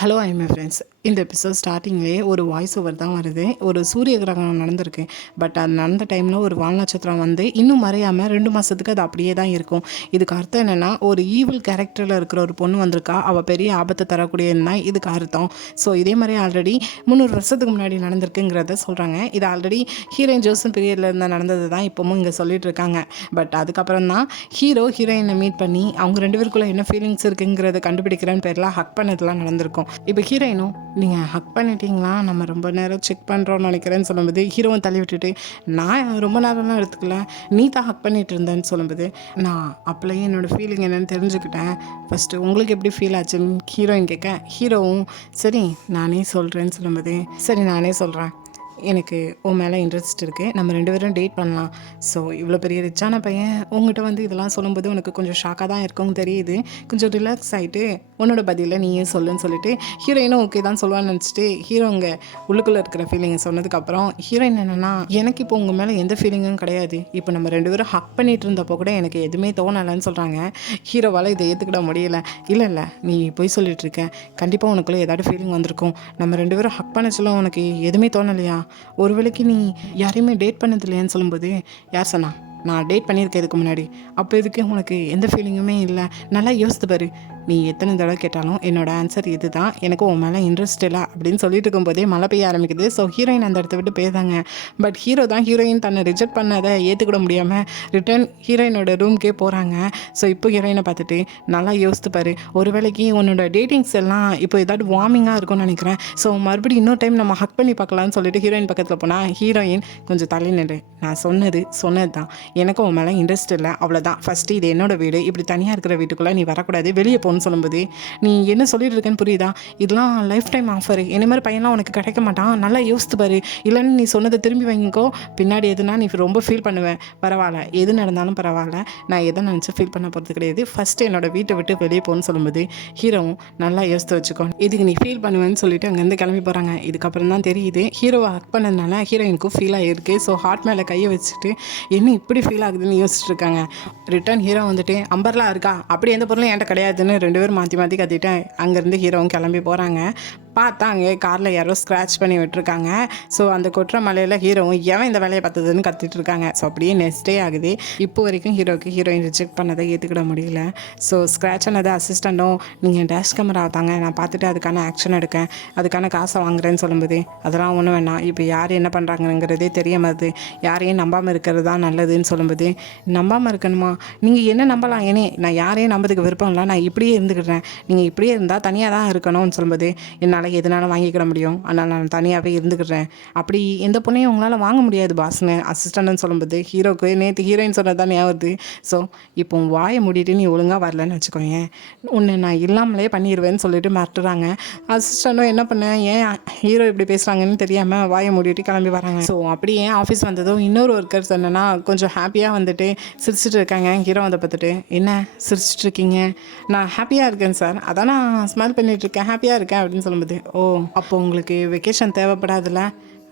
Hello I my friends. இந்த episode ஸ்டார்டிங்லேயே ஒரு வாய்ஸ் ஓவர் தான் வருது. ஒரு சூரிய கிரகணம் நடந்திருக்கு. பட் அது நடந்த டைமில் ஒரு வால் நட்சத்திரம் வந்து இன்னும் மறையாமல் 2 மாதத்துக்கு அது அப்படியே தான் இருக்கும். இதுக்கு அர்த்தம் என்னென்னா, ஒரு ஈவில் கேரக்டரில் இருக்கிற ஒரு பொண்ணு வந்திருக்கா, அவள் பெரிய ஆபத்தை தரக்கூடியது தான் இதுக்கு அர்த்தம். ஸோ இதே மாதிரி ஆல்ரெடி 300 வருஷத்துக்கு முன்னாடி நடந்திருக்குங்கிறத சொல்கிறாங்க. இது ஆல்ரெடி ஹீரோயின் ஜோசன் பீரியடில் இருந்து நடந்தது தான் இப்போவும் இங்கே சொல்லிட்டு இருக்காங்க. பட் அதுக்கப்புறம் தான் ஹீரோயினை மீட் பண்ணி அவங்க 2 பேருக்குள்ளே என்ன ஃபீலிங்ஸ் இருக்குங்கிறத கண்டுபிடிக்கிறேன்னு பேரில் ஹக் பண்ணதெல்லாம் நடந்திருக்கும். இப்போ ஹீரோயினும் நீங்கள் ஹக் பண்ணிட்டீங்களா, நம்ம ரொம்ப நேரம் செக் பண்ணுறோன்னு நினைக்கிறேன்னு சொல்லும்போது, ஹீரோவும் தள்ளி விட்டுட்டு நான் ரொம்ப நேரம்லாம் எடுத்துக்கல, நீ தான் ஹக் பண்ணிட்டு இருந்தேன்னு சொல்லும்போது, நான் அப்போலையே என்னோடய ஃபீலிங் என்னென்னு தெரிஞ்சுக்கிட்டேன். ஃபஸ்ட்டு உங்களுக்கு எப்படி ஃபீல் ஆச்சுன்னு ஹீரோயின் கேட்க, ஹீரோவும் சரி நானே சொல்கிறேன்னு சொல்லும்போது, சரி நானே சொல்கிறேன், எனக்கு உன் மேலே இன்ட்ரெஸ்ட் இருக்குது, நம்ம 2 பேரும் டேட் பண்ணலாம். ஸோ இவ்வளோ பெரிய ரிச்சான பையன் உங்கள்கிட்ட வந்து இதெல்லாம் சொல்லும்போது உனக்கு கொஞ்சம் ஷாக்காக தான் இருக்கும்னு தெரியுது. கொஞ்சம் ரிலாக்ஸ் ஆகிட்டு உன்னோட பதிலில் நீயே சொல்லுன்னு சொல்லிட்டு ஹீரோயினும் ஓகே தான் சொல்லுவான்னு நினச்சிட்டு ஹீரோங்க உள்ளுக்குள்ளே இருக்கிற ஃபீலிங்கை சொன்னதுக்கப்புறம் ஹீரோயின் என்னென்னா, எனக்கு இப்போ உங்கள் மேலே எந்த ஃபீலிங்கும் கிடையாது, இப்போ நம்ம 2 பேரும் ஹக் பண்ணிகிட்டு இருந்தப்போ கூட எனக்கு எதுவுமே தோணலைன்னு சொல்கிறாங்க. ஹீரோவால் இதை ஏற்றுக்கிட முடியல. இல்லை நீ போய் சொல்லிகிட்ருக்க, கண்டிப்பாக உனக்குள்ளே ஏதாவது ஃபீலிங் வந்திருக்கும், நம்ம 2 பேரும் ஹக் பண்ண சொல்ல உனக்கு எதுவுமே தோணலையா, ஒரு வேளைக்கு நீ யாரையுமே டேட் பண்ணது இல்லையான்னு சொல்லும்போது, யார் சொன்னா, நான் டேட் பண்ணியிருக்கேன் இதுக்கு முன்னாடி, அப்போ இதுக்கு உனக்கு எந்த ஃபீலிங்குமே இல்லை, நல்லா யோசித்து பாரு, நீ எத்தனை தடவை கேட்டாலும் என்னோட ஆன்சர் இது தான், எனக்கு உன் மேலே இன்ட்ரெஸ்ட் இல்லை அப்படின்னு சொல்லிட்டு இருக்கும்போதே மழை பெய்ய ஆரம்பிக்குது. ஸோ ஹீரோயின் அந்த இடத்த விட்டு போயிருந்தாங்க. பட் ஹீரோ தான் ஹீரோயின் தன்னை ரிஜெக்ட் பண்ணதை ஏற்றுக்கிட முடியாமல் ரிட்டர்ன் ஹீரோயினோட ரூம்க்கே போகிறாங்க. ஸோ இப்போ ஹீரோயினை பார்த்துட்டு நல்லா யோசித்து பாரு, ஒரு வேளைக்கு உன்னோட டேட்டிங்ஸ் எல்லாம் இப்போ ஏதாவது வார்மிங்காக இருக்கும்னு நினைக்கிறேன், ஸோ மறுபடியும் இன்னொரு டைம் நம்ம ஹக் பண்ணி பார்க்கலான்னு சொல்லிட்டு ஹீரோயின் பக்கத்தில் போனால், ஹீரோயின் கொஞ்சம் தள்ளி நின்று, நான் சொன்னது தான், எனக்கு உன் மேலே இன்ட்ரெஸ்ட் இல்லை, அவ்வளோதான், ஃபஸ்ட்டு இது என்னோட வீடு, இப்படி தனியாக இருக்கிற வீட்டுக்குள்ளே நீ வரக்கூடாது, வெளியே போகணும்னு சொல்லும்போது, நீ என்ன சொல்லிட்டு இருக்கேன்னு புரியுதா, இதெல்லாம் லைஃப் டைம் ஆஃபர், என்ன மாதிரி பையன்லாம் உனக்கு கிடைக்க மாட்டான், நல்லா யோசித்து பாரு, இல்லைன்னு நீ சொன்னதை திரும்பி வாங்கிக்கோ, பின்னாடி எதுனா நீ ரொம்ப ஃபீல் பண்ணுவேன், பரவாயில்ல எது நடந்தாலும் பரவாயில்ல, நான் எதை நினச்சி ஃபீல் பண்ண போகிறது கிடையாது, ஃபஸ்ட்டு என்னோட வீட்டை விட்டு வெளியே போகணும்னு சொல்லும்போது, ஹீரோவும் நல்லா யோசித்து வச்சுக்கோ, இதுக்கு நீ ஃபீல் பண்ணுவேன்னு சொல்லிட்டு அங்கேருந்து கிளம்பி போகிறாங்க. இதுக்கப்புறம் தான் தெரியுது ஹீரோவை ஹக் பண்ணதுனால ஹீரோயினுக்கும் ஃபீல் ஆகிருக்கு. ஸோ ஹார்ட் மேலே கையை வச்சுட்டு என்ன இப்படி ஃபீல் ஆகுதுன்னு யோசிச்சுட்டு இருக்காங்க. ரிட்டர்ன் ஹீரோ வந்துட்டு அம்பர்லாம் இருக்கா, அப்படி எந்த பொருளும் என்கிட்ட கிடையாதுன்னு 2 பேரும் மாற்றி கத்திட்டு அங்கேருந்து ஹீரோவும் கிளம்பி போகிறாங்க. பார்த்தா அங்கே காரில் யாரோ ஸ்க்ராட்ச் பண்ணி விட்டுருக்காங்க. ஸோ அந்த கொற்ற மலையில் ஹீரோவும் எவன் இந்த வேலையை பார்த்ததுன்னு கத்திட்டு இருக்காங்க. ஸோ அப்படியே நெக்ஸ்ட் டே ஆகுது. இப்போ வரைக்கும் ஹீரோவுக்கு ஹீரோயின் ரிஜெக்ட் பண்ணதை ஏற்றுக்கிட முடியல. ஸோ ஸ்க்ராட்ச் ஆனது அசிஸ்டண்ட்டும் நீங்கள் டேஷ் கேமரா தாங்க, நான் பார்த்துட்டு அதுக்கான ஆக்ஷன் எடுக்கேன், அதுக்கான காசை வாங்குறேன்னு சொல்லும்போது, அதெல்லாம் ஒன்றும் வேணாம், இப்போ யார் என்ன பண்ணுறாங்கிறதே தெரிய மாதிரி, யாரையும் நம்பாமல் இருக்கிறது தான் நல்லதுன்னு சொல்லும்போது, நம்பாமல் இருக்கணுமா, நீங்கள் என்ன நம்பலாம், ஏனே நான் யாரையும் நம்பதுக்கு விருப்பம் இல்லை, நான் இப்படியே இருந்துக்கிறேன், நீங்கள் இப்படியே இருந்தால் தனியாக தான் இருக்கணும்னு சொல்லும்போது, என்னால் எதனாலும் வாங்கிக்கிட முடியும், அதனால் நான் தனியாகவே இருந்துக்கிறேன், அப்படி எந்த பொண்ணையும் உங்களால் வாங்க முடியாது பாஸ்ன்னு அசிஸ்டண்ட்னு சொல்லும்போது, ஹீரோக்கு நேற்று ஹீரோயின் சொன்னது தான் ஞாபகம். ஸோ இப்போ வாயை மூடிட்டு நீ ஒழுங்காக வரலன்னு வச்சுக்கோங்க, உன்னை நான் இல்லாமலே பண்ணிடுவேன்னு சொல்லிட்டு மிரட்டுறாங்க. அசிஸ்டண்ட்டும் என்ன பண்ணேன், ஏன் ஹீரோ இப்படி பேசுகிறாங்கன்னு தெரியாமல் வாயை மூடிட்டு கிளம்பி வராங்க. ஸோ அப்படியே ஆஃபீஸ் வந்ததும் இன்னொரு ஒர்க்கர்ஸ் என்னென்னா கொஞ்சம் ஹாப்பியாக வந்துட்டு சிரிச்சிட்டு இருக்காங்க. ஹீரோ வந்து பார்த்துட்டு, என்ன சிரிச்சிட்டு இருக்கீங்க, நான் ஹாப்பியாக இருக்கேன் சார், அதான் நான் ஸ்மைல் பண்ணிகிட்ருக்கேன், ஹாப்பியாக இருக்கேன் அப்படின்னு சொல்லும்போது, ஓ அப்போ உங்களுக்கு வெக்கேஷன் தேவைப்படாதுல்ல,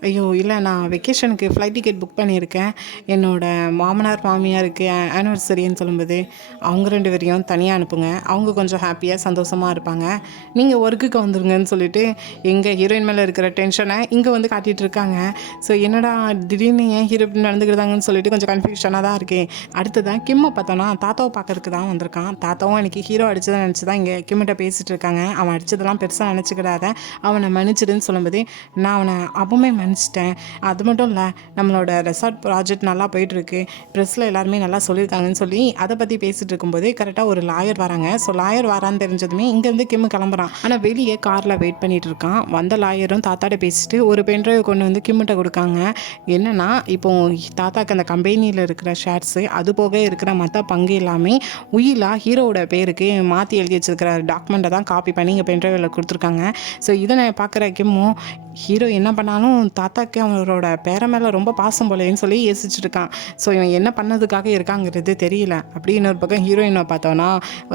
ஐயோ இல்லை நான் வெக்கேஷனுக்கு ஃப்ளைட் டிக்கெட் புக் பண்ணியிருக்கேன், என்னோடய மாமனார் மாமியாருக்கு ஆனிவர்சரின்னு சொல்லும்போது, அவங்க 2 பேரையும் தனியாக அனுப்புங்க, அவங்க கொஞ்சம் ஹாப்பியாக சந்தோஷமாக இருப்பாங்க, நீங்கள் ஒர்க்குக்கு வந்துருங்கன்னு சொல்லிட்டு எங்கள் ஹீரோயின் மேலே இருக்கிற டென்ஷனை இங்கே வந்து காட்டிகிட்டு இருக்காங்க. ஸோ என்னடா திடீர்னு ஏன் ஹீரோ இப்படி நடந்துக்கிட்டாங்கன்னு சொல்லிட்டு கொஞ்சம் கன்ஃபியூஷனாக தான் இருக்கேன். அடுத்ததான் கிம்மை பார்த்தோன்னா தாத்தாவை பார்க்கறதுக்கு தான் வந்திருக்கான். தாத்தாவும் எனக்கு ஹீரோ அடிச்சதை நினச்சி தான் இங்கே கிம்மிட்ட பேசிகிட்டு இருக்காங்க. அவன் அடித்ததெல்லாம் பெருசாக நினச்சிக்கிடாத, அவனை மன்னிச்சிடுன்னு சொல்லும்போது, நான் அவனை அப்பவுமே மன்னிச்சிட்டேன், அது மட்டும் இல்லை நம்மளோட ரெசார்ட் ப்ராஜெக்ட் நல்லா போயிட்டுருக்கு, ப்ரெஸ்ஸில் எல்லாருமே நல்லா சொல்லியிருக்காங்கன்னு சொல்லி அதை பற்றி பேசிகிட்டு இருக்கும்போது கரெக்டாக ஒரு லாயர் வராங்க. ஸோ லாயர் வரான்னு தெரிஞ்சதுமே இங்கேருந்து கிம்மு கிளம்புறான். ஆனால் வெளியே காரில் வெயிட் பண்ணிகிட்டு இருக்கான். வந்த லாயரும் தாத்தாட்ட பேசிட்டு ஒரு பென்ட்ரைவ் கொண்டு வந்து கிம்மிட்ட கொடுக்காங்க. என்னென்னா இப்போ தாத்தாக்கு அந்த கம்பெனியில் இருக்கிற ஷேர்ஸு அது போக இருக்கிற மற்ற பங்கு எல்லாமே உயிலாக ஹீரோவோட பேருக்கு மாற்றி எழுதி வச்சிருக்கிற டாக்குமெண்ட்டை தான் காப்பி பண்ணி இங்கே பென்ட்ரைவில் கொடுத்துருக்காங்க. ஸோ இதை நான் பார்க்குற கிம்மும் ஹீரோ என்ன பண்ணாலும் தாத்தாக்கு அவரோட பேர மேலே ரொம்ப பாசம் போலேன்னு சொல்லி யோசிச்சுட்டு இருக்கான். ஸோ இவன் என்ன பண்ணதுக்காக இருக்காங்கிறது தெரியல. அப்படி இன்னொரு பக்கம் ஹீரோயினை பார்த்தோன்னா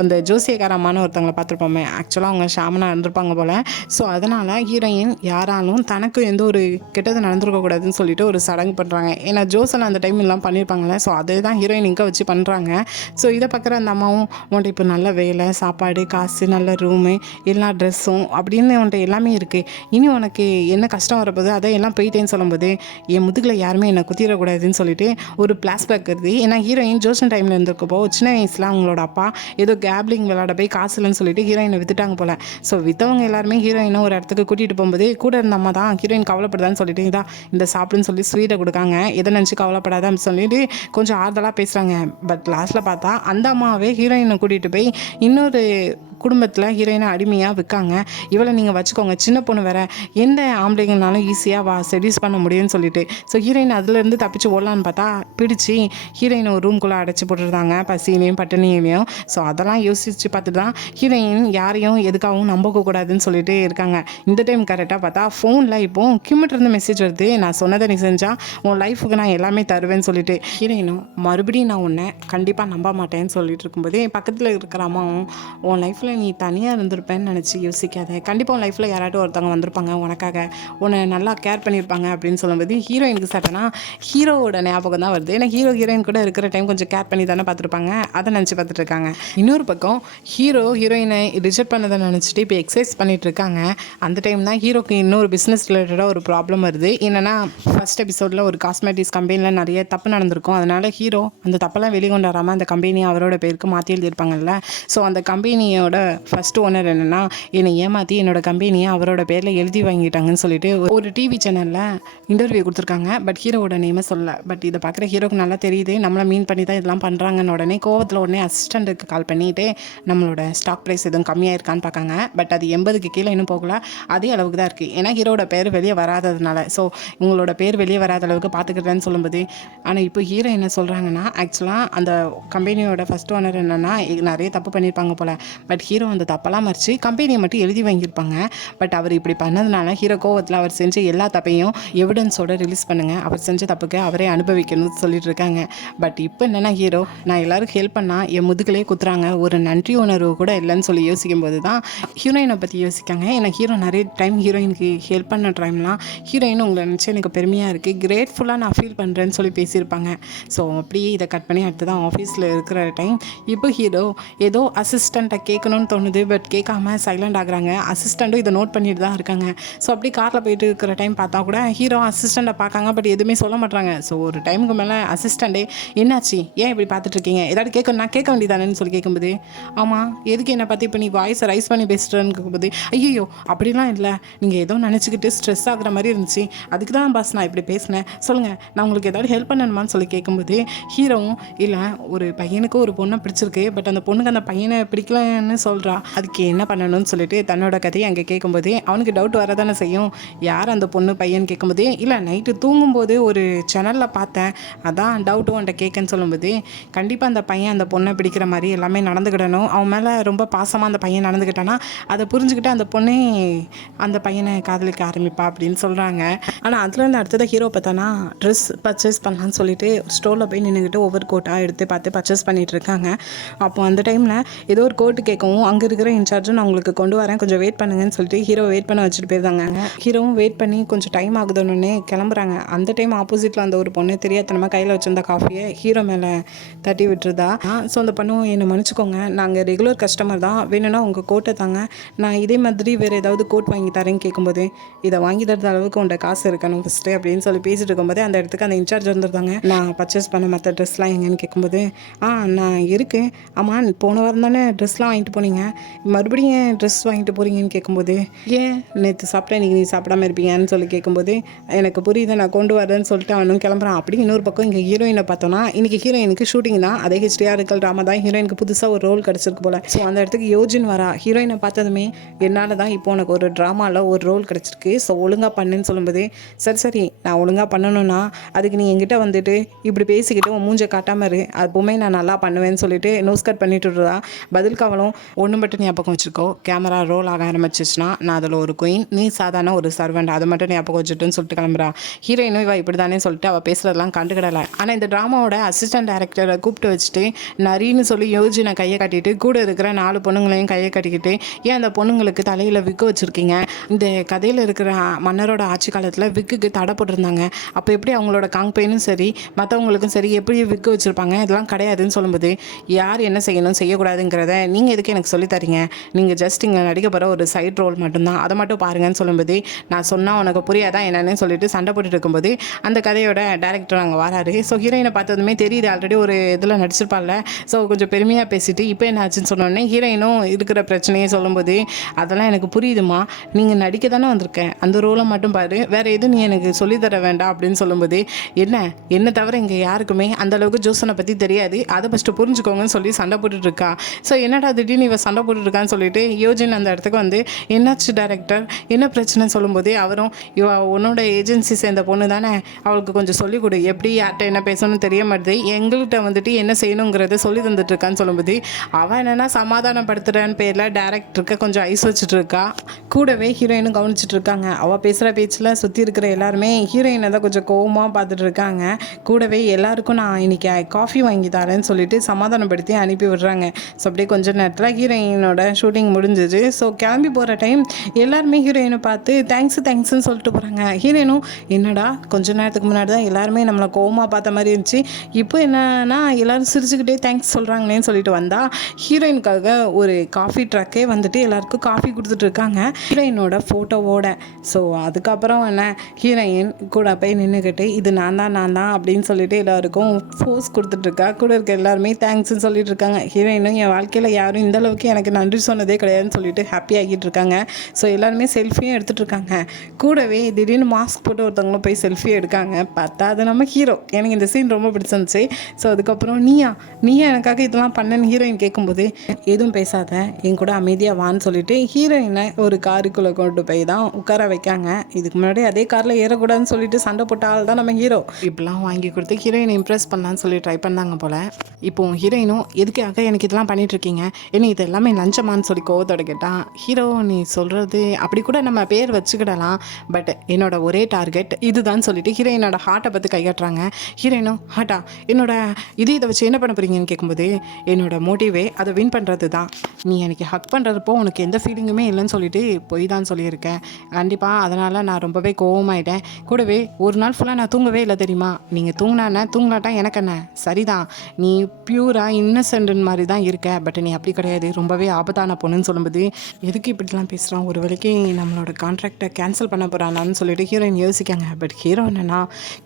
அந்த ஜோசியக்காரமான ஒருத்தவங்களை பார்த்துருப்போமே, ஆக்சுவலாக அவங்க ஷாமனாக இருந்திருப்பாங்க போல். ஸோ அதனால் ஹீரோயின் யாராலும் தனக்கு எந்த ஒரு கெட்டது நடந்துருக்கக்கூடாதுன்னு சொல்லிட்டு ஒரு சடங்கு பண்ணுறாங்க. ஏன்னா ஜோசன் அந்த டைம் எல்லாம் பண்ணியிருப்பாங்களே, ஸோ அதே தான் ஹீரோயின் இங்கே வச்சு பண்ணுறாங்க. ஸோ இதை பார்க்குற அந்த அம்மாவும் உன்ட்ட இப்போ நல்ல வேலை, சாப்பாடு, காசு, நல்ல ரூமு, எல்லா ட்ரெஸ்ஸும் அப்படின்னு உன்ட்ட எல்லாமே இருக்குது. இனி உனக்கு என்ன கஷ்டம் வரப்போது அதை எல்லாம் போயிட்டேன்னு சொல்லும்போது என் முதுகில் யாருமே என்னை குத்திடக்கூடாதுன்னு சொல்லிட்டு ஒரு பிளாஸ்பேக் வருது. ஏன்னா ஹீரோயின் ஜோசன் டைமில் இருந்திருக்கப்போ சின்ன வயசில் அவங்களோட அப்பா ஏதோ கேப்லிங் விளையாட போய் காசு இல்லைன்னு சொல்லிட்டு ஹீரோயினை வித்துட்டாங்க போல். ஸோ விற்றவங்க எல்லாருமே ஹீரோயினை ஒரு இடத்துக்கு கூட்டிகிட்டு போகும்போது கூட இருந்த அம்மா தான் ஹீரோயின் கவலைப்படுதான்னு சொல்லிட்டு இதான் இந்த சாப்பிடுன்னு சொல்லி ஸ்வீட்டை கொடுக்காங்க. எதை நினச்சி கவலைப்படாதான்னு சொல்லிட்டு கொஞ்சம் ஆறுதலாக பேசுகிறாங்க. பட் லாஸ்ட்டில் பார்த்தா அந்த அம்மாவே ஹீரோயினை கூட்டிகிட்டு போய் இன்னொரு குடும்பத்தில் ஹீரோயினை அடிமையாக விற்காங்க. இவளை நீங்கள் வச்சுக்கோங்க, சின்ன பொண்ணு வேற, எந்த ஆம்பளைங்கனாலும் ஈஸியாக செடியூஸ் பண்ண முடியும்னு சொல்லிட்டு. ஸோ ஹீரோயின் அதுலேருந்து தப்பிச்சு ஓடலான்னு பார்த்தா பிடிச்சி ஹீரோயினை ஒரு ரூம்குள்ளே அடைச்சி போட்டுருந்தாங்க, பசியிலையும் பட்டினியிலையும். ஸோ அதெல்லாம் யோசித்து பார்த்துட்டு தான் ஹீரோயின் யாரையும் எதுக்காகவும் நம்பக்கூடாதுன்னு சொல்லிட்டு இருக்காங்க. இந்த டைம் கரெக்டாக பார்த்தா ஃபோனில் இப்போ கிம்மிட்டிருந்து மெசேஜ் வருது, நான் சொன்னதை நீ செஞ்சால் உன் லைஃபுக்கு நான் எல்லாமே தருவேன்னு சொல்லிட்டு. ஹீரோயினும் மறுபடியும் நான் உன்னை கண்டிப்பாக நம்ப மாட்டேன்னு சொல்லிட்டு இருக்கும்போது பக்கத்தில் இருக்கிற அம்மாவும் உன் லைஃப்பில் நீ தனியாக இருந்திருப்பேன்னு நினச்சி யோசிக்காத, கண்டிப்பாக உன் லைஃப்பில் யாராட்டும் ஒருத்தவங்க வந்திருப்பாங்க உனக்காக, உன்னை நல்லா கேர் பண்ணியிருப்பாங்க அப்படின்னு சொல்லும்போது ஹீரோயினுக்கு சட்டனா ஹீரோவோட ஞாபகம் தான் வருது. ஏன்னா ஹீரோயின் கூட இருக்கிற டைம் கொஞ்சம் கேர் பண்ணி தானே பார்த்துருப்பாங்க, அதை நினச்சி பார்த்துட்டு இருக்காங்க. இன்னொரு பக்கம் ஹீரோயினை ரிஜெக்ட் பண்ணதை நினச்சிட்டு இப்போ எக்ஸசைஸ் பண்ணிட்டு இருக்காங்க. அந்த டைம் தான் ஹீரோக்கு இன்னொரு பிஸ்னஸ் ரிலேட்டடாக ஒரு ப்ராப்ளம் வருது. என்னென்னா ஃபர்ஸ்ட் எபிசோடில் ஒரு காஸ்மெட்டிக்ஸ் கம்பெனியில் நிறைய தப்பு நடந்திருக்கும். அதனால் ஹீரோ அந்த தப்பெல்லாம் வெளிக்கொண்டு வராமல் அந்த கம்பெனியை அவரோட பேருக்கு மாற்றி எழுதியிருப்பாங்கல்ல. ஸோ அந்த கம்பெனியோட ஃபர்ஸ்ட் ஓனர் என்னென்னா என்னை ஏமாற்றி என்னோட கம்பெனியை அவரோட பேரில் எழுதி வாங்கிட்டாங்கன்னு சொல்லிட்டு ஒரு டிவி சேனலில் இன்டர்வியூ கொடுத்துருக்காங்க. பட் ஹீரோவோட நேமை சொல்லலை. பட் இதை பார்க்குற ஹீரோக்கு நல்லா தெரியுது நம்மளை மீன் பண்ணி தான் இதெல்லாம் பண்ணுறாங்கன்னு. உடனே கோவத்தில் உடனே அசிஸ்டண்ட்டுக்கு கால் பண்ணிவிட்டு நம்மளோட ஸ்டாக் ப்ரைஸ் எதுவும் கம்மியாக இருக்கான்னு பார்க்காங்க. பட் அது 80க்கு கீழே இன்னும் போகல, அதே அளவுக்கு தான் இருக்குது. ஏன்னா ஹீரோட பேர் வெளியே வராததுனால. ஸோ உங்களோட பேர் வெளியே வராத அளவுக்கு பார்த்துக்கிறேன்னு சொல்லும்போது, ஆனால் இப்போ ஹீரோ என்ன சொல்கிறாங்கன்னா ஆக்சுவலாக அந்த கம்பெனியோட ஃபர்ஸ்ட் ஓனர் என்னென்னா நிறைய தப்பு பண்ணியிருப்பாங்க போல். பட் ஹீரோ அந்த தப்பெல்லாம் மறைச்சு கம்பெனியை மட்டும் எழுதி வாங்கியிருப்பாங்க. பட் அவர் இப்படி பண்ணதுனால ஹீரோ கோவத்தில் அவர் செஞ்ச எல்லா தப்பையும் எவிடன்ஸோட ரிலீஸ் பண்ணுங்கள், அவர் செஞ்ச தப்புக்கு அவரே அனுபவிக்கணும்னு சொல்லிட்டு இருக்காங்க. பட் இப்போ என்னென்னா ஹீரோ நான் எல்லாருக்கும் ஹெல்ப் பண்ணால் என் முதுகிலே குத்துறாங்க, ஒரு நன்றி உணர்வு கூட இல்லைன்னு சொல்லி யோசிக்கும் போது தான் ஹீரோயினை பற்றி யோசிக்காங்க. ஏன்னா ஹீரோ நிறைய டைம் ஹீரோயினுக்கு ஹெல்ப் பண்ண டைம்லாம் ஹீரோயின் உங்களை நினச்சி எனக்கு பெருமையாக இருக்குது, கிரேட்ஃபுல்லாக நான் ஃபீல் பண்ணுறேன்னு சொல்லி பேசியிருப்பாங்க. ஸோ அப்படியே இதை கட் பண்ணி அடுத்து தான் ஆஃபீஸில் இருக்கிற டைம் இப்போ ஹீரோ ஏதோ அசிஸ்டண்ட்டை கேட்கணும்னு தோணுது. பட் கேட்காம சைலண்ட் ஆகுறாங்க. அசிஸ்டண்ட்டும் இதை நோட் பண்ணிட்டு தான் இருக்காங்க. ஸோ அப்படி காரில் போயிட்டு இருக்கிற டைம் பார்த்தா கூட ஹீரோ அசிஸ்டண்ட்டை பார்க்காங்க. பட் எதுவுமே சொல்ல மாட்டாங்க. ஸோ ஒரு டைமுக்கு மேலே அசிஸ்டண்ட்டே என்னாச்சு, ஏன் இப்படி பார்த்துட்ருக்கீங்க, ஏதாவது நான் கேட்க வேண்டியதானேன்னு சொல்லி கேட்கும்போது, ஆமாம் எதுக்கு என்னை பற்றி இப்போ நீ வாய்ஸை ரைஸ் பண்ணி பேசுகிறேன்னு கேட்கும்போது, ஐயோ அப்படிலாம் இல்லை, நீங்கள் ஏதோ நினச்சிக்கிட்டு ஸ்ட்ரெஸ் ஆகுற மாதிரி இருந்துச்சு, அதுக்கு தான் பாஸ் நான் இப்படி பேசினேன், சொல்லுங்கள் நான் உங்களுக்கு ஏதாவது ஹெல்ப் பண்ணணுமான்னு சொல்லி கேட்கும்போது ஹீரோவும் இல்லை ஒரு பையனுக்கு ஒரு பொண்ணை பிடிச்சிருக்கு, பட் அந்த பொண்ணுக்கு அந்த பையனை பிடிக்கலன்னு சொல்கிறா, அதுக்கு என்ன பண்ணணும்னு சொல்லிட்டு தன்னோட கதையை அங்கே கேட்கும்போது அவனுக்கு டவுட் வரதானே செய்யும். யார் அந்த பொண்ணு பையன் கேட்கும்போது, இல்லை நைட்டு தூங்கும்போது ஒரு சேனலில் பார்த்தேன், அதான் டவுட்டு உன்ட்ட கேட்கன்னு சொல்லும்போது, கண்டிப்பாக அந்த பையன் அந்த பொண்ணை பிடிக்கிற மாதிரி எல்லாமே நடந்துக்கிடணும், அவன் மேலே ரொம்ப பாசமாக அந்த பையன் நடந்துக்கிட்டானா அதை புரிஞ்சுக்கிட்டு அந்த பொண்ணே அந்த பையனை காதலிக்க ஆரம்பிப்பா அப்படின்னு சொல்கிறாங்க. ஆனால் அதுலேருந்து அடுத்ததாக ஹீரோ பார்த்தானா ட்ரெஸ் பர்ச்சேஸ் பண்ணலான்னு சொல்லிட்டு ஸ்டோரில் போய் நின்றுக்கிட்டு ஒவ்வொரு கோட்டாக எடுத்து பார்த்து பர்ச்சேஸ் பண்ணிகிட்டு இருக்காங்க. அப்போ அந்த டைமில் ஏதோ ஒரு கோட்டு கேட்கவும் அங்கே இருக்கிற இன்சார்ஜும் நான் உங்களுக்கு கொண்டு வரேன் கொஞ்சம் வெயிட் பண்ணுங்கன்னு சொல்லிட்டு ஹீரோ வெயிட் பண்ண வச்சுட்டு போயிருந்தாங்க. ஹீரோவும் வெயிட் பண்ணி கொஞ்சம் டைம் ஆகுதுன்னு கிளம்புறாங்க. அந்த டைம் ஆப்போசிட்டில் அந்த ஒரு பொண்ணு தெரியாதனமாக கையில் வச்சிருந்த காஃபியை ஹீரோ மேலே தட்டி விட்டுருதா. ஸோ அந்த பொண்ணும் என்னை மன்னிச்சுக்கோங்க, நாங்கள் ரெகுலர் கஸ்டமர் தான், வேணும்னா உங்கள் கோட்டை தாங்க, நான் இதே மாதிரி வேறு ஏதாவது கோட் வாங்கி தரேன்னு கேட்கும்போது, இதை வாங்கி தரது அளவுக்கு உண்ட காசு இருக்கணும் ஃபஸ்ட்டு அப்படின்னு சொல்லி பேசிட்டு இருக்கும்போது அந்த இடத்துக்கு அந்த இன்சார்ஜ் வந்துருந்தாங்க. நான் பர்ச்சேஸ் பண்ண மற்ற ட்ரெஸ்லாம் எங்கன்னு கேட்கும்போது, நான் இருக்குது, ஆமாம் போன வாரம் தானே ட்ரெஸ்லாம் வாங்கிட்டு போனீங்க, மறுபடியும் ட்ரெஸ் வாங்கிட்டு போகிறீங்கன்னு கேட்கும்போது, ஏன் நேற்று சாப்பிட்டேன் இன்றைக்கி நீ சாப்பிடாம இருப்பீங்கன்னு சொல்லி கேட்கும்போது, எனக்கு புரியுது நான் கொண்டு வரேன்னு சொல்லிட்டு அவனும் கிளம்புறான். அப்படி இன்னொரு பக்கம் இங்கே ஹீரோயினை பார்த்தோன்னா இன்றைக்கி ஹீரோயினுக்கு ஷூட்டிங் தான், அதே ஹிஸ்டியாரிக்கல் ட்ராமா தான், ஹீரோயினுக்கு புதுசாக ஒரு ரோல் கிடச்சிருக்கு போல். ஸோ அந்த இடத்துக்கு யோஜின் வரா. ஹீரோயினை பார்த்ததுமே என்னால் தான் இப்போ உனக்கு ஒரு ட்ராமாவில் ஒரு ரோல் கிடச்சிருக்கு, ஸோ ஒழுங்காக பண்ணுன்னு சொல்லும்போது, சரி நான் ஒழுங்காக பண்ணணும்னா அதுக்கு நீ என்கிட்ட வந்துட்டு இப்படி பேசிக்கிட்டு உன் மூஞ்சை காட்டாமல் இரு, அப்போவுமே நான் நல்லா பண்ணுவேன்னு சொல்லிட்டு நோஸ் கட் பண்ணிட்டு விடுறா. பதிலுக்கு அவளும் ஒன்று மட்டும் ஞாபகம் வச்சுக்கோ, கேமரா ரோல் ஆக ஆரம்பிச்சிச்சுன்னா நான் அதில் ஒரு குயின், நீ சாதாரண ஒரு சர்வெண்ட், அதை மட்டும் ஞாபகம் வச்சுட்டுன்னு சொல்லிட்டு கிளம்புறா. ஹீரோயினும் இவ இப்படி தானே சொல்லிட்டு அவள் பேசுகிறதெல்லாம் கண்டுக்கிடலை. ஆனால் இந்த ட்ராமாவோட அசிஸ்டன்ட் டைரக்டரை கூப்பிட்டு வச்சுட்டு நரின்னு சொல்லி யோஜினை கையை கட்டிட்டு கூட இருக்கிற 4 பொண்ணுங்களையும் கையை கட்டிக்கிட்டு, ஏன் அந்த பொண்ணுங்களுக்கு தலையில் விக்கு வச்சுருக்கீங்க, இந்த கதையில் இருக்கிற மன்னரோட ஆட்சி காலத்தில் விக்குக்கு தடை போட்டிருந்தாங்க, அப்போ எப்படி அவங்களோட காங்பெயினும் சரி மற்றவங்களுக்கும் சரி எப்படி விக்கு வச்சுருப்பாங்க, இதெல்லாம் கிடையாதுன்னு சொல்லும்போது யார் என்ன செய்யணும் செய்யக்கூடாதுங்கிறத நீங்கள் எதுக்கு எனக்கு சொல்லித்தரீங்க, நீங்கள் ஜஸ்ட் இங்கே நடிக்க போகிற ஒரு சைட் ரோல் மட்டும்தான், அதை மட்டும் பாருங்கன்னு சொல்லும்போது நான் சொன்னால் உனக்கு புரியாதான் என்னன்னு சொல்லிட்டு சண்டை போட்டுட்டு இருக்கும்போது அந்த கதையோட டேரக்டர் அங்கே வராரு. ஸோ ஹீரோயினை பார்த்ததுமே தெரியுது ஆல்ரெடி ஒரு இதில் நடிச்சிருப்பாள்ல. ஸோ கொஞ்சம் பெருமையாக பேசிட்டு இப்போ என்ன ஆச்சுன்னு சொன்னோடனே ஹீரோயினும் இருக்கிற பிரச்சனையை சொல்லும்போது அதெல்லாம் எனக்கு புரியுதுமா, நீங்கள் நடிக்க தானே வந்திருக்கேன், அந்த ரோலை மட்டும் பாரு, வேறு எதுவும் நீ எனக்கு சொல்லித்தர வேண்டாம் அப்படின்னு சொல்லும்போது என்ன தவிர இங்கே யாருக்குமே அந்தளவுக்கு ஜோசனை பற்றி தெரியாது, அதை ஃபஸ்ட்டு புரிஞ்சுக்கோங்கன்னு சொல்லி சண்டை போட்டுட்ருக்கா. ஸோ என்னடா திடீர்னு இவ சண்டை போட்டுட்ருக்கான்னு சொல்லிட்டு யோஜின் அந்த இடத்துக்கு வந்து என்னாச்சு டேரக்டர் என்ன பிரச்சனைன்னு சொல்லும்போது அவரும் இவ உன்னோட ஏஜென்சி சேர்ந்த பொண்ணு தானே, அவளுக்கு கொஞ்சம் சொல்லிக் கொடு, எப்படி யார்கிட்ட என்ன பேசணும்னு தெரிய மாட்டேது, எங்கள்கிட்ட வந்துட்டு என்ன செய்யணுங்கிறத சொல்லி தந்துட்டுருக்கான்னு சொல்லும்போது அவன் என்னென்னா சமாதானப்படுத்துகிறான்னு பேரில் டேரக்டருக்கு கொஞ்சம் ஐஸ் வச்சுட்டு இருக்கா. கூடவே ஹீரோயினும் கவனிச்சிட்டு இருக்காங்க. அவள் பேசுகிற பேச்சில் சுற்றி இருக்கிற எல்லாருமே ஹீரோயினை தான் கொஞ்சம் கோவமாக பார்த்துட்டு இருக்காங்க. கூடவே எல்லாருக்கும் நான் இன்னைக்கு காஃபி வாங்கி தரேன்னு சொல்லிட்டு சமாதானப்படுத்தி அனுப்பி விடுறாங்க. ஸோ அப்படியே கொஞ்சம் நேரத்தில் ஹீரோயினோட ஷூட்டிங் முடிஞ்சிது. ஸோ கிளம்பி போகிற டைம் எல்லாருமே ஹீரோயினை பார்த்து தேங்க்ஸ்ன்னு சொல்லிட்டு போகிறாங்க. ஹீரோயினும் என்னடா கொஞ்ச நேரத்துக்கு முன்னாடி தான் எல்லாருமே நம்மளை கோவமாக பார்த்த மாதிரி இருந்துச்சு, இப்போ என்னன்னா எல்லாரும் சிரிச்சுக்கிட்டே தேங்க்ஸ் சொல்கிறாங்களேன்னு சொல்லிட்டு வந்தால் ஹீரோயினுக்காக ஒரு காஃபி ட்ரக்கே வந்துட்டு எல்லாருக்கும் காஃபி கொடுத்துட்டு இருக்காங்க ஹீரோயினோட ஃபோட்டோவோட. ஸோ அதுக்கப்புறம் என்ன ஹீரோயின் கூட போய் நின்றுக்கிட்டு இது நான் தான் அப்படின்னு சொல்லிட்டு எல்லாருக்கும் ஃபோர்ஸ் கொடுத்துட்ருக்கா. கூட இருக்க எல்லாருமே தேங்க்ஸ்ன்னு சொல்லிட்டு இருக்காங்க. ஹீரோயினும் என் வாழ்க்கையில் யாரும் இந்த அளவுக்கு எனக்கு நன்றி சொன்னதே கிடையாதுன்னு சொல்லிட்டு ஹாப்பி ஆகிட்டு இருக்காங்க. ஸோ எல்லாருமே செல்ஃபியும் எடுத்துகிட்டு இருக்காங்க. கூடவே திடீர்னு மாஸ்க் போட்டு ஒருத்தவங்களும் போய் செல்ஃபி எடுக்காங்க. பார்த்தா அது நம்ம ஹீரோ. எனக்கு இந்த சீன் ரொம்ப பிடிச்சிருந்துச்சு. ஸோ அதுக்கப்புறம் நீயா எனக்காக இதெல்லாம் பண்ணேன்னு ஹீரோயின் கேட்கும்போது எதுவும் பேசாத என் கூட அமைதியாக வான்னு சொல்லிட்டு ஹீரோயினை ஒரு காருக்குள்ளே கொண்டு போய் தான் உட்கார வைக்காங்க. இதுக்கு முன்னாடி அதே காரில் ஏறக்கூடாதுன்னு சொல்லிட்டு சண்டை போட்டால் தான் நம்ம ஹீரோ இப்படிலாம் வாங்கி கொடுத்து ஹீரோயினை இம்ப்ரெஸ் பண்ணலான்னு சொல்லி ட்ரை பண்ணாங்க போல். இப்போ ஹீரோயினும் எதுக்காக எனக்கு இதெல்லாம் பண்ணிகிட்ருக்கீங்க, என்ன இது எல்லாமே லஞ்சமான்னு சொல்லி கோவத்தோட கேட்டான். ஹீரோ நீ சொல்கிறது அப்படி கூட நம்ம பேர் வச்சுக்கிடலாம், பட் என்னோட ஒரே டார்கெட் இதுதான் சொல்லிட்டு ஹீரோயினோட ஹார்ட்டை பற்றி கையாட்டுறாங்க. ஹீரோயினும் ஹார்ட்டா என்னோட இதை வச்சு என்ன பண்ண போகிறீங்கன்னு கேட்கும்போது என்னோட மோட்டிவே அதை வின் பண்ணுறது தான், நீ எனக்கு ஹக் பண்ணுறப்போ உனக்கு எந்த ஃபீலிங்குமே இல்லைன்னு சொல்லிட்டு போய் தான் சொல்லியிருக்கேன் கண்டிப்பாக, அதனால் நான் ரொம்பவே கோவமாயிட்டேன். கூடவே ஒரு நாள் ஃபுல்லாக நான் தூங்கவே இல்லை தெரியுமா, நீங்கள் தூங்கினாட்டா எனக்கு என்ன சரிதான், நீ பியூராக இன்னசென்ட் மாதிரி தான் இருக்க, பட் நீ அப்படி கிடையாது, ரொம்பவே ஆபத்தான பொண்ணுன்னு சொல்லும்போது எதுக்கு இப்படிலாம் பேசுகிறான், ஒரு வேளைக்கு நம்மளோட கான்ட்ராக்டை கேன்சல் பண்ண போகிறானான்னு சொல்லிட்டு ஹீரோயின் யோசிக்காங்க. பட் ஹீரோ என்னன்னா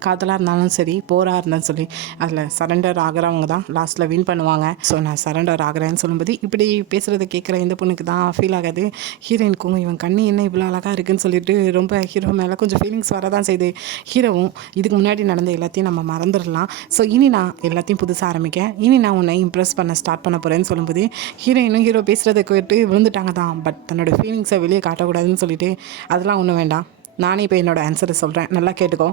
காதலாக இருந்தாலும் சரி போராக இருந்தாலும் சரி அதில் சரண்டர் ஆகிறவங்க தான் லாஸ்ட்டில் வின் பண்ணுவாங்க. ஸோ நான் சரண்டர் ஆகிறேன்னு சொல்லும்போது இப்படி பேசுகிறத கேட்குற இந்த பொண்ணுக்கு தான் ஃபீல் ஆகாது. ஹீரோயினுக்கும் இவன் கண்ணு என்ன இவ்வளோ அழகாக இருக்குன்னு சொல்லிட்டு ரொம்ப ஹீரோ மேலே கொஞ்சம் ஃபீலிங்ஸ் வரதான் செய்யுது. ஹீரோவும் இதுக்கு முன்னாடி நடந்த எல்லாத்தையும் நம்ம மறந்துடலாம், ஸோ இனி நான் எல்லாத்தையும் புதுசாக ஆரம்பிக்கேன், இனி நான் உன்னை இம்ப்ரெஸ் பண்ண ஸ்டார்ட் பண்ண போகிறேன்னு சொல்லும்போது ஹீரோயினும் ஹீரோ பேசுகிறத கேட்டு விழுந்துட்டாங்க தான். பட் தன்னோட ஃபீலிங்ஸை வெளியே காட்டக்கூடாதுன்னு சொல்லிட்டு அதெல்லாம் ஒன்றும் வேண்டாம், நானே இப்போ என்னோடய ஆன்சரை சொல்கிறேன், நல்லா கேட்டுக்கோ,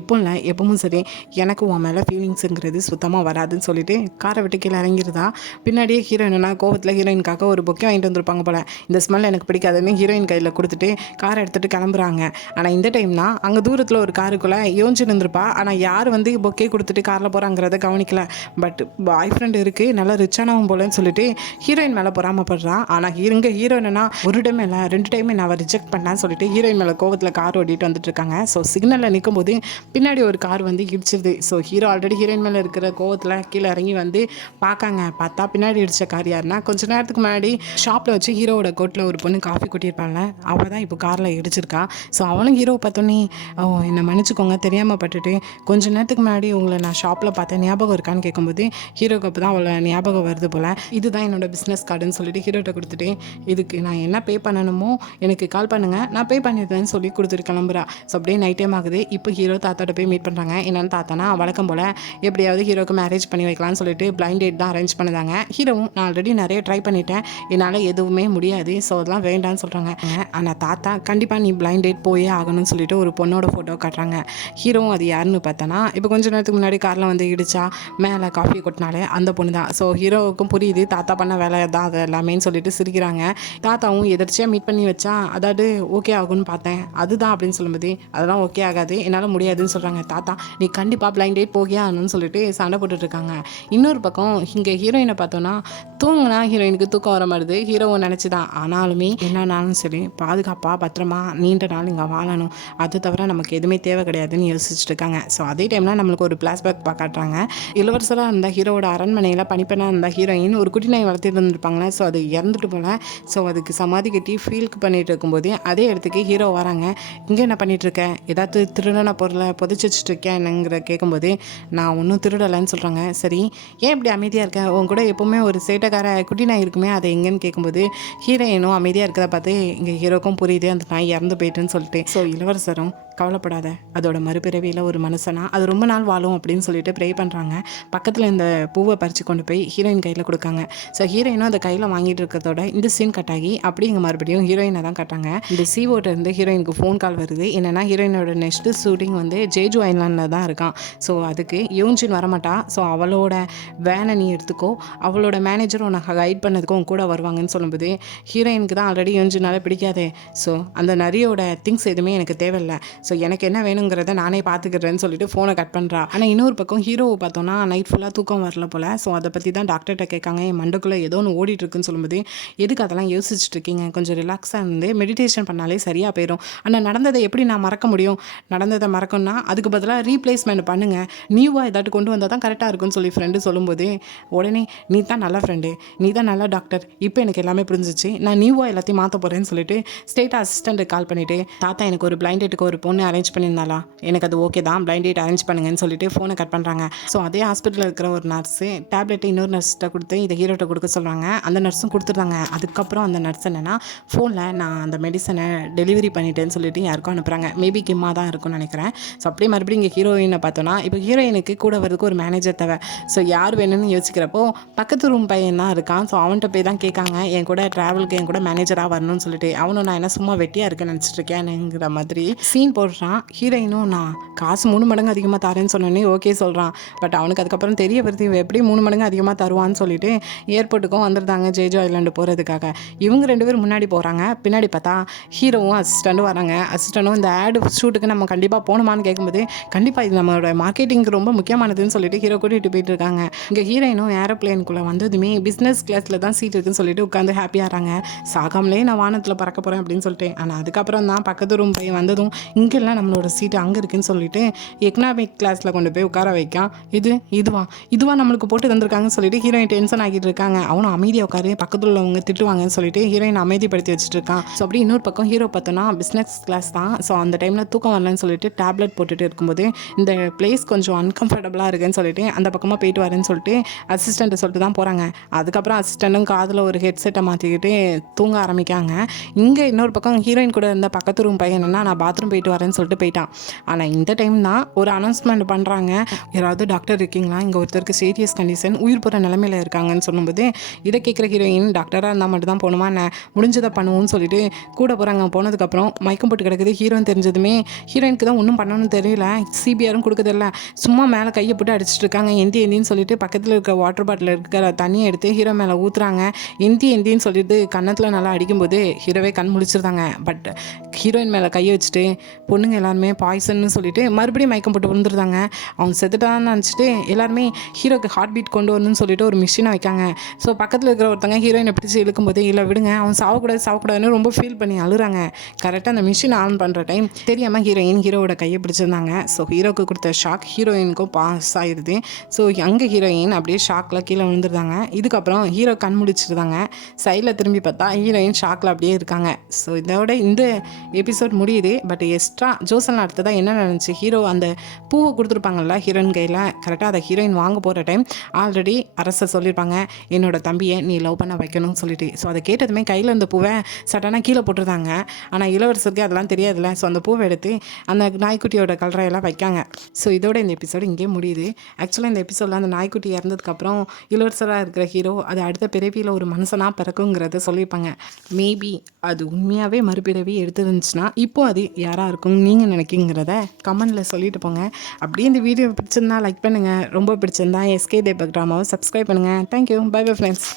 இப்போ இல்லை எப்பவும் சரி எனக்கு உன் மேலே ஃபீலிங்ஸுங்கிறது சுத்தமாக வராதுன்னு சொல்லிட்டு காரை விட்டு கீழே இறங்கிருதா. பின்னாடியே ஹீரோயினா கோவத்தில் ஹீரோயினுக்காக ஒரு பொக்கே வாங்கிட்டு வந்திருப்பாங்க போல், இந்த ஸ்மெல் எனக்கு பிடிக்காதுன்னு ஹீரோயின் கையில் கொடுத்துட்டு காரை எடுத்துகிட்டு கிளம்புறாங்க. ஆனால் இந்த டைம்னா அங்கே தூரத்தில் ஒரு காருக்குள்ளே யோஞ்சி இருந்திருப்பா, ஆனால் யார் வந்து பொக்கே கொடுத்துட்டு காரில் போகிறாங்கிறத கவனிக்கல. பட் பாய் ஃப்ரெண்ட் இருக்குது நல்லா ரிச்சானவும் போலன்னு சொல்லிட்டு ஹீரோயின் மேலே பொறாமப்படுறான். ஆனால் இங்கே ஹீரோயினா ஒரு டைம் இல்லை 2 டைம் நான் ரிஜெக்ட் பண்ணான்னு சொல்லிட்டு ஹீரோயின் மேலே கோவத்தில் கார் ஓட்டிட்டு வந்துட்டு இருக்காங்க. ஸோ சிக்னலில் நிற்கும் போது பின்னாடி ஒரு கார் வந்து இடிச்சிருது. ஸோ ஹீரோ ஆல்ரெடி ஹீரோயின் மேலே இருக்கிற கோவத்தில் கீழே இறங்கி வந்து பார்க்காங்க. பார்த்தா பின்னாடி இடிச்ச கார் யாருன்னா கொஞ்ச நேரத்துக்கு முன்னாடி ஷாப்பில் வச்சு ஹீரோவோட கோட்டில் ஒரு பொண்ணு காஃபி கொட்டியிருப்பாங்க, அவள் தான் இப்போ காரில் இடிச்சிருக்கா. ஸோ அவளும் ஹீரோவை பார்த்தோன்னே என்னை மன்னிச்சுக்கோங்க தெரியாமல் பட்டுட்டு கொஞ்ச நேரத்துக்கு முன்னாடி உங்களை நான் ஷாப்பில் பார்த்தேன் ஞாபகம் இருக்கான்னு கேட்கும்போது ஹீரோக்கு அப்போ தான் அவளை ஞாபகம் வருது போல். இதுதான் என்னோட பிஸ்னஸ் கார்டுன்னு சொல்லிட்டு ஹீரோட்ட கொடுத்துட்டு இதுக்கு நான் என்ன பே பண்ணணுமோ எனக்கு கால் பண்ணுங்கள் நான் பே பண்ணிடுறேன்னு சொல்லி கொடுத்துட்டு முடிச்சுட்டு கிளம்புறா. ஸோ அப்படியே நைட் டைம் ஆகுது. இப்போ ஹீரோ தாத்தாட்ட போய் மீட் பண்ணுறாங்க. என்னென்னு தாத்தானா வழக்கம் போல் எப்படியாவது ஹீரோக்கு மேரேஜ் பண்ணி வைக்கலாம்னு சொல்லிட்டு பிளைண்ட் டேட் தான் அரேஞ்ச் பண்ணுதாங்க. ஹீரோவும் நான் ஆல்ரெடி நிறைய ட்ரை பண்ணிட்டேன், என்னால் எதுவுமே முடியாது, ஸோ அதெல்லாம் வேண்டான்னு சொல்கிறாங்க. ஆனால் தாத்தா கண்டிப்பாக நீ பிளைண்ட் டேட் போயே ஆகணும்னு சொல்லிட்டு ஒரு பொண்ணோட ஃபோட்டோ காட்டுறாங்க. ஹீரோவும் அது யாருன்னு பார்த்தோன்னா இப்போ கொஞ்ச நேரத்துக்கு முன்னாடி காரில் வந்து இடிச்சா மேலே காஃபி கொட்டினாலே அந்த பொண்ணு தான். ஸோ ஹீரோவுக்கும் புரியுது தாத்தா பண்ண வேலை தான் அது எல்லாமேன்னு சொல்லிட்டு சிரிக்கிறாங்க. தாத்தாவும் எதிர்ச்சியாக மீட் பண்ணி வச்சா அதாவது ஓகே ஆகும்னு பார்த்தேன், அதுதான் அப்படின்னு சொல்லும்போது அதெல்லாம் ஓகே ஆகாது, என்னால் முடியாதுன்னு சொல்கிறாங்க. தாத்தா நீ கண்டிப்பாக பிளைண்ட் டேட் போகே ஆகணும்னு சொல்லிட்டு சண்டை போட்டுட்ருக்காங்க. இன்னொரு பக்கம் இங்கே ஹீரோயினை பார்த்தோன்னா தூங்குனா ஹீரோயினுக்கு தூக்கம் வர மாதிரி ஹீரோவை நினச்சி தான். ஆனாலுமே என்னன்னாலும் சரி பாதுகாப்பாக பத்திரமா நீண்ட நாள் இங்கே வாழணும், அது தவிர நமக்கு எதுவுமே தேவை கிடையாதுன்னு யோசிச்சுட்டு இருக்காங்க. ஸோ அதே டைமில் நம்மளுக்கு ஒரு ஃப்ளாஷ்பேக் காட்டுறாங்க. இளவரசராக இருந்த ஹீரோவோட அரண்மனையில் பனிப்பெண்ணாக இருந்த ஹீரோயின் ஒரு குட்டி நாய் வளர்த்துட்டு இருந்திருப்பாங்களே, ஸோ அது இறந்துட்டு போல. ஸோ அதுக்கு சமாதி கட்டி ஃபீல்க்கு பண்ணிட்டு இருக்கும்போது அதே இடத்துக்கு ஹீரோ வராங்க. இங்கே என்ன பண்ணிகிட்ருக்கேன், ஏதாவது திருடன பொருளை புதைச்சி வச்சுட்ருக்கேன் என்னங்கிற கேட்கும்போது நான் ஒன்றும் திருடலைன்னு சொல்கிறாங்க. சரி ஏன் இப்படி அமைதியாக இருக்கேன், உன் கூட எப்போவுமே ஒரு சேட்டைக்கார குட்டி நாய் இருக்குமே அதை எங்கேன்னு கேட்கும்போது ஹீரோயினும் அமைதியாக இருக்கிறத பார்த்து இங்கே ஹீரோக்கும் புரியுது அந்த நாய் இறந்து போயிட்டுன்னு சொல்லிட்டு. ஸோ இளவரசரும் கவலைப்படாத, அதோட மறுபிறவியில் ஒரு மனுஷனா அது ரொம்ப நாள் வாழும் அப்படின்னு சொல்லிட்டு ப்ரே பண்ணுறாங்க. பக்கத்தில் இந்த பூவை பறித்து கொண்டு போய் ஹீரோயின் கையில் கொடுக்காங்க. ஸோ ஹீரோயினும் அந்த கையில் வாங்கிட்டு இருக்கிறதோட இந்த சீன் கட் ஆகி அப்படி இங்கே மறுபடியும் ஹீரோயினை தான் காட்டாங்க. இந்த சிஓட்ட இருந்து ஹீரோயினுக்கு ஃபோன் கால் வருது. என்னென்னா ஹீரோயினோட நெக்ஸ்ட் ஷூட்டிங் வந்து ஜேஜு ஐலாண்டில் தான் இருக்கான். ஸோ அதுக்கு யூன்ஜின் வரமாட்டா, ஸோ அவளோட வேனை நீ எடுத்துக்கோ, அவளோட மேனேஜர் உனக்கு கைட் பண்ணதுக்கும் கூட வருவாங்கன்னு சொல்லும்போது ஹீரோயினுக்கு தான் ஆல்ரெடி யூன்ஜினால பிடிக்காதே, ஸோ அந்த நரியோட திங்ஸ் எதுவுமே எனக்கு தேவையில்லை, ஸோ எனக்கு என்ன வேணுங்கிறத நானே பார்த்துக்கிறேன்னு சொல்லிட்டு ஃபோனை கட் பண்ணுறா. ஆனால் இன்னொரு பக்கம் ஹீரோவை பார்த்தோன்னா நைட் ஃபுல்லாக தூக்கம் வரல போல். ஸோ அதை பற்றி தான் டாக்டர்கிட்ட கேட்காங்க. என் மண்டுக்குள்ளே ஏதோ ஒன்று ஓடிட்டுருக்குன்னு சொல்லும்போது எதுக்கு அதெல்லாம் யோசிச்சுட்டு இருக்கீங்க, கொஞ்சம் ரிலாக்ஸாக இருந்து மெடிடேஷன் பண்ணாலே சரியாக போயிடும். ஆனால் நடந்ததை எப்படி நான் மறக்க முடியும், நடந்ததை மறக்கணும்னா அதுக்கு பதிலாக ரீப்ளேஸ்மெண்ட் பண்ணுங்கள், நியூவாக ஏதாட்டு கொண்டு வந்தால் தான் கரெக்டாக இருக்குன்னு சொல்லி ஃப்ரெண்டு சொல்லும்போது உடனே நீ தான் நல்ல ஃப்ரெண்டு, நீ தான் நல்ல டாக்டர், இப்போ எனக்கு எல்லாமே புரிஞ்சிச்சு, நான் நியூவாக எல்லாத்தையும் மாற்ற போகிறேன்னு சொல்லிட்டு ஸ்டேட் அசிஸ்டண்ட்டுக்கு கால் பண்ணிவிட்டு தாத்தா எனக்கு ஒரு பிளைண்ட் டேட்டுக்கு ஒரு பொண்ணு அரேஞ்ச் பண்ணியிருந்தாளா, எனக்கு அது ஓகே தான், பிளைண்ட் டேட் அரேஞ்ச் பண்ணுங்கன்னு சொல்லிட்டு ஃபோனை கட் பண்ணுறாங்க. ஸோ அதே ஹாஸ்பிட்டலில் இருக்கிற ஒரு நர்ஸு டேப்லெட்டை இன்னொரு நர்ஸ்கிட்ட கொடுத்து இதை ஹீரோட்ட கொடுக்க சொல்கிறாங்க. அந்த நர்ஸும் கொடுத்துருந்தாங்க. அதுக்கப்புறம் அந்த நர்ஸ் என்னென்னா ஃபோனில் நான் அந்த மெடிசனை டெலிவரி பண்ணிட்டேன்னு சொல்லிட்டு யாருக்கும் அனுப்புகிறாங்க. மேபி கிம்மா தான் இருக்கும்னு நினைக்கிறேன். ஸோ அப்படியே மறுபடியும் இங்கே ஹீரோயினை பார்த்தோன்னா இப்போ ஹீரோயினுக்கு கூட வரதுக்கு ஒரு மேனேஜர் தேவை. ஸோ யார் வேணும்னு யோசிக்கிறப்போ பக்கத்து ரூம் பையன் தான் இருக்கான். ஸோ அவன்கிட்ட போய் தான் கேட்காங்க என் கூட ட்ராவலுக்கு என் கூட மேனேஜராக வரணும்னு சொல்லிட்டு. அவனும் நான் என்ன சும்மா வெட்டியாக இருக்கேன்னு நினச்சிட்டு இருக்கேன்ங்கிற மாதிரி சீன் போடுறான். ஹீரோயினும் நான் காசு 3 மடங்கு அதிகமாக தரேன்னு சொன்னோன்னே ஓகே சொல்கிறான். பட் அவனுக்கு அதுக்கப்புறம் தெரிய வருது எப்படி 3 மடங்கு அதிகமாக தருவான்னு சொல்லிட்டு ஏர்போர்ட்டுக்கும் வந்துருந்தாங்க ஜேஜோ ஐலாண்டு போகிறதுக்காக. இவங்க 2 பேரும் முன்னாடி போகிறாங்க. பின்னாடி பார்த்தா ஹீரோவும் அசிஸ்டண்ட்டும் வராங்க. அசிஸ்டண்ட்டும் இந்த ஆடு ஷூட்டுக்கு நம்ம கண்டிப்பாக போகணுமான்னு கேட்கும்போது கண்டிப்பாக இது நம்மளோட மார்க்கெட்டிங்க்கு ரொம்ப முக்கியமானதுன்னு சொல்லிட்டு ஹீரோ கூட்டிகிட்டு போயிட்டு இருக்காங்க. இங்கே ஹீரோயினும் ஏரோப்ளேனுக்குள்ளே வந்ததுமே பிஸ்னஸ் கிளாஸில் தான் சீட் இருக்குன்னு சொல்லிட்டு உட்காந்து ஹாப்பியாகிறாங்க. சாகாமலே நான் வானத்தில் பறக்க போகிறேன் அப்படின்னு சொல்லிட்டு. ஆனால் அதுக்கப்புறம் தான் பக்கத்து ரூம் பையன் வந்ததும் இங்கெல்லாம் நம்மளோட சீட்டு அங்கே இருக்குன்னு சொல்லிட்டு எக்கனாமிக் கிளாஸில் கொண்டு போய் உட்கார வைக்கான். இதுவா நம்மளுக்கு போட்டு தந்திருக்காங்கன்னு சொல்லிட்டு ஹீரோயின் டென்ஷன் ஆகிட்டு இருக்காங்க. அவனும் அமைதியாக உட்காரு, பக்கத்தில் உள்ளவங்க திட்டுவாங்கன்னு சொல்லிட்டு ஹீரோயின் அமைதிப்படுத்தி வச்சுட்டு இருக்கான். ஸோ அப்படி இன்னொரு பக்கம் ஹீரோ பார்த்தோன்னா பிஸ்னஸ் கிளாஸ் தான். ஸோ அந்த டைமில் தூக்கம் வரலன்னு சொல்லிட்டு டேப்லெட் போட்டுட்டு இருக்கும்போது இந்த பிளேஸ் கொஞ்சம் அன்கம்ஃபர்டபுளாக இருக்குன்னு சொல்லிட்டு அந்த பக்கமாக போயிட்டு வரேன்னு சொல்லிட்டு அசிஸ்டண்ட்டை சொல்லிட்டு தான் போகிறாங்க. அதுக்கப்புறம் அசிஸ்டண்ட்டும் காதில் ஒரு ஹெட்செட்டை மாற்றிக்கிட்டு தூங்க ஆரம்பிக்காங்க. இங்கே இன்னொரு பக்கம் ஹீரோயின் கூட இருந்த பக்கத்து ரூம் பையன் என்னன்னா நான் பாத்ரூம் போயிட்டு வரேன்னு சொல்லிட்டு போயிட்டான். ஆனால் இந்த டைம் தான் ஒரு அனௌன்ஸ்மெண்ட் பண்ணுறாங்க. யாராவது டாக்டர் இருக்கீங்களா, இங்கே ஒருத்தருக்கு சீரியஸ் கண்டிஷன் உயிர் போகிற நிலமையில் இருக்காங்கன்னு சொல்லும்போது இதை கேட்குற ஹீரோயின் டாக்டராக இருந்தால் மட்டும் தான் போகணுமா, நான் முடிஞ்சதை பண்ணுவோம்னு சொல்லிட்டு கூட போகிறாங்க. போனதுக்கப்புறம் மயக்கம் போட்டு கிடக்குது. ஹீரோயின் தெரிஞ்சதுமே ஹீரோயினுக்கு தான் ஒன்றும் பண்ணணும்னு தெரியல, சிபிஆரும் கொடுக்குறதில்ல, சும்மா மேலே கையை போட்டு அடிச்சிட்டு இருக்காங்க. எந்தின்னு சொல்லிட்டு பக்கத்தில் இருக்க வாட்டர் பாட்டில் இருக்கிற தண்ணியை எடுத்து ஹீரோ மேலே ஊற்றுறாங்க. எந்தின்னு சொல்லிட்டு கன்னத்தில் நல்லா அடிக்கும்போது ஹீரோவே கண் முழிச்சிருந்தாங்க. பட் ஹீரோயின் மேலே கையை வச்சுட்டு பொண்ணுங்க எல்லாருமே பாய்சன்னு சொல்லிட்டு மறுபடியும் மயக்கம் போட்டு விழுந்துருந்தாங்க. அவன் செத்துட்டான்னு நினச்சிட்டு எல்லாருமே ஹீரோக்கு ஹார்ட் பீட் கொண்டு வரணும்னு சொல்லிட்டு ஒரு மிஷினை வைக்காங்க. ஸோ பக்கத்தில் இருக்கிற ஒருத்தங்க ஹீரோயினை பிடிச்சி இழுக்கும்போது இல்லை விடுங்க அவன் சாவக்கூடாதுன்னு ரொம்ப ஃபீல் பண்ணி அழுறாங்க. கரெக்டாக அந்த மிஷின் ஆன் பண்ணுற டைம் தெரியாமல் ஹீரோவோட கையை பிடிச்சிருந்தாங்க. ஸோ ஹீரோக்கு கொடுத்த ஷாக் ஹீரோயினுக்கும் பாஸ் ஆயிடுது. ஸோ அங்கே ஹீரோயின் அப்படியே ஷாக்கில் கீழே விழுந்துருந்தாங்க. இதுக்கப்புறம் ஹீரோ கண் முடிச்சிருந்தாங்க. சைடில் திரும்பி பார்த்தா ஹீரோயின் ஷாக்கில் அப்படியே இருக்காங்க. ஸோ இதோட இந்த எபிசோட் முடியுது. பட் ஜோசன் அடுத்ததான் என்ன நினச்சி ஹீரோ அந்த பூவை கொடுத்துருப்பாங்கல்ல ஹீரோயின் கையில், கரெக்டாக அதை ஹீரோயின் வாங்க போகிற டைம் ஆல்ரெடி அரசர் சொல்லியிருப்பாங்க என்னோட தம்பியை நீ லவ் பண்ண வைக்கணும்னு சொல்லிட்டு. ஸோ அதை கேட்டதுமே கையில் இருந்த பூவை சட்டனாக கீழே போட்டுருந்தாங்க. ஆனால் இளவரசருக்கு அதெல்லாம் தெரியாதுல்ல. ஸோ அந்த பூவை எடுத்து அந்த நாய்க்குட்டியோட கலரையெல்லாம் வைக்காங்க. ஸோ இதோட இந்த எபிசோடு இங்கே முடியுது. ஆக்சுவலாக இந்த எபிசோடில் அந்த நாய்க்குட்டி இறந்ததுக்கப்புறம் இளவரசராக இருக்கிற ஹீரோ அது அடுத்த பிறவியில் ஒரு மனுஷனாக பிறக்குங்கிறத சொல்லியிருப்பாங்க. மேபி அது உண்மையாகவே மறுபிறவி எடுத்துருந்துச்சுன்னா இப்போ அது யாராக இருக்கும் நீங்கள் நினைக்கிங்கிறத கமெண்டில் சொல்லிட்டு போங்க. அப்படியே இந்த வீடியோ பிடிச்சிருந்தா லைக் பண்ணுங்கள், ரொம்ப பிடிச்சிருந்தா எஸ்கே தீபக் ட்ராமாவை சப்ஸ்கிரைப் பண்ணுங்கள். Thank you, bye bye friends.